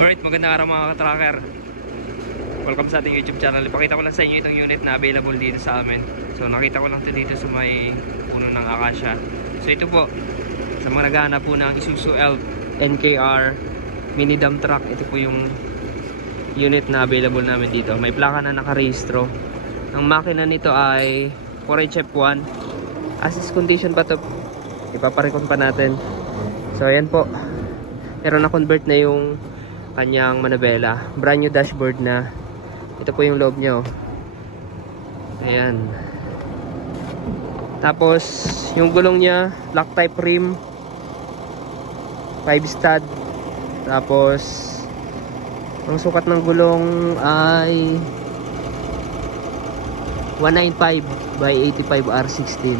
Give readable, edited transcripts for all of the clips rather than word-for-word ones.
Alright, magandang araw mga ka-tracker. Welcome sa ating YouTube channel. Ipakita ko lang sa inyo itong unit na available dito sa amin. So nakita ko lang ito dito sa may puno ng Acacia. So ito po, sa mga naghahanap po ng Isuzu Elf NKR mini dump truck, ito po yung unit na available namin dito. May plaka na nakarehistro. Ang makina nito ay 4HF1. Assist condition pa ito. Ipaparekon pa natin. So ayan po. Pero na-convert na yung kanyang manabela. Brand new dashboard na. Ito po yung loob nyo. Ayan. Tapos yung gulong niya, lock type rim, 5 stud. Tapos ang sukat ng gulong ay 195 by 85 R16.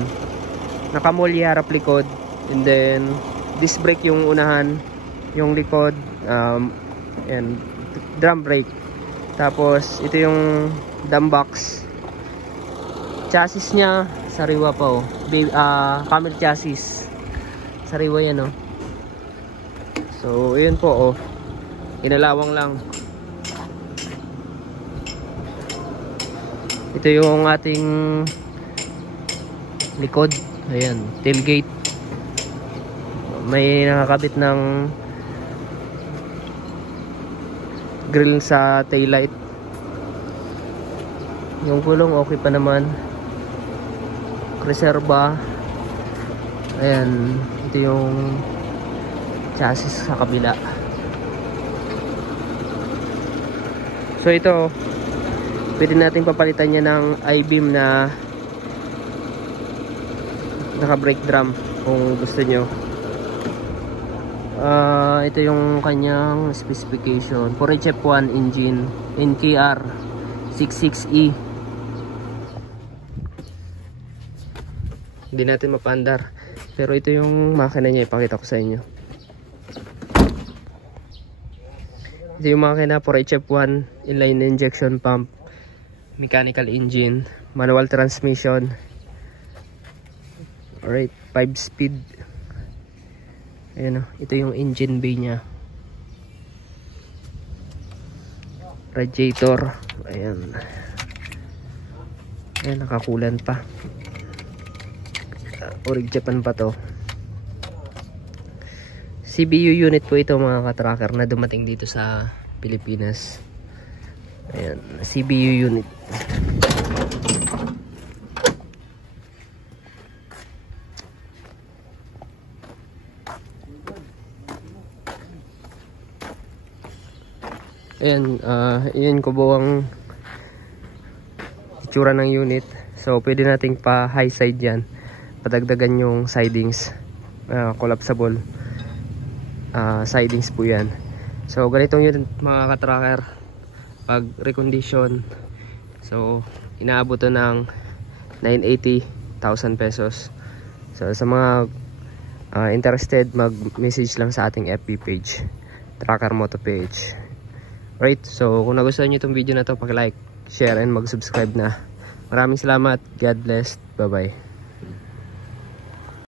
Nakamulya harap likod. And then disc brake yung unahan, yung likod, and drum brake. Tapos ito yung dump box. Chassis nya sariwa pa oh. Camel chassis. Sariwa yan oh. So yun po oh. Inalawang lang. Ito yung ating likod. Ayan, tailgate. May nakakabit ng grill sa taillight. Yung gulong okay pa naman. Reserva. Ayan, ito yung chassis sa kabila. So ito, pwede natin papalitan niya ng I-beam na naka brake drum kung gusto nyo. Ito yung kanyang specification. 4HF1 engine, NKR 66E. Hindi natin mapandar, pero ito yung makina niya, ipakita ko sa inyo. Ito yung makina, 4HF1 inline injection pump, mechanical engine, manual transmission. Alright, 5 speed. Ayan o, ito yung engine bay nya. Radiator. Ayan. Ayan, nakakulan pa. Orig Japan pa to. CBU unit po ito mga ka-tracker na dumating dito sa Pilipinas. Ayan, CBU unit. Ayan, yan ko buwang itsura ng unit. So pwede nating pa high side yan, padagdagan yung sidings, collapsible sidings po yan. So ganitong unit mga ka-tracker, pag recondition, so inaabot to ng 980,000 pesos. So sa mga interested, mag message lang sa ating FB page, Tracker Moto page. Right, so kung nagustuhan nyo itong video na to, paki-like, share, and mag-subscribe na. Maraming salamat. God bless. Bye-bye.